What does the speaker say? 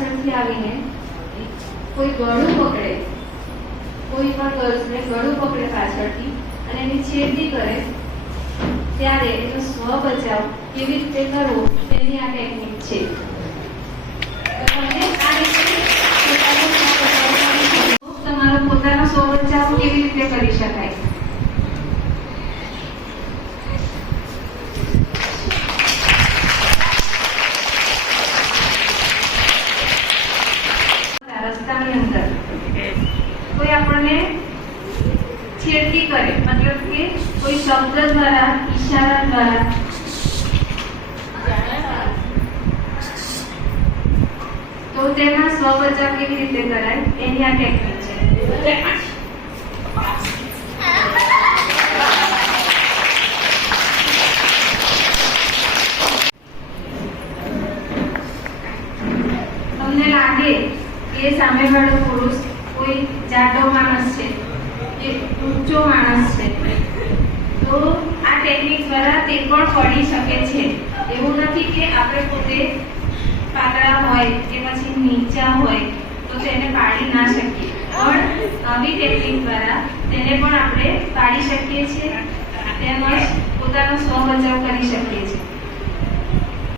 પાછળથી આવીને કોઈ ગળું પકડે, કોઈ પણ ગર્લ્સને ગળું પકડે પાછળથી અને એની છેડતી કરે, ત્યારે એનો સ્વ બચાવ કેવી રીતે કરવો તેની આ ટેકનિક છે. તમારો પોતાનો સ્વ બચાવ કેવી રીતે કરી શકાય? રસ્તાની અંદર કોઈ આપણને છેડતી કરે, મતલબ કે કોઈ શબ્દ દ્વારા, ઈશારા દ્વારા, તો તેના સ્વ બચાવ કેવી રીતે કરાય એની આ ટેકનિક છે. તમને લાગે કે સામેવાળો પુરુષ કોઈ જાડો માણસ છે કે ઊંચો માણસ છે, તો આ ટેકનિક દ્વારા તે પણ પડી શકે છે. એવું નથી કે આપણે પોતે પાતળા હોય કે પછી નીચા હોય તો તેને પાડી ના શકીએ, પણ આવી ટેકનિક દ્વારા તેને પણ આપણે પાડી શકીએ છીએ, તેમજ પોતાનો સ્વ બચાવ કરી શકીએ છીએ.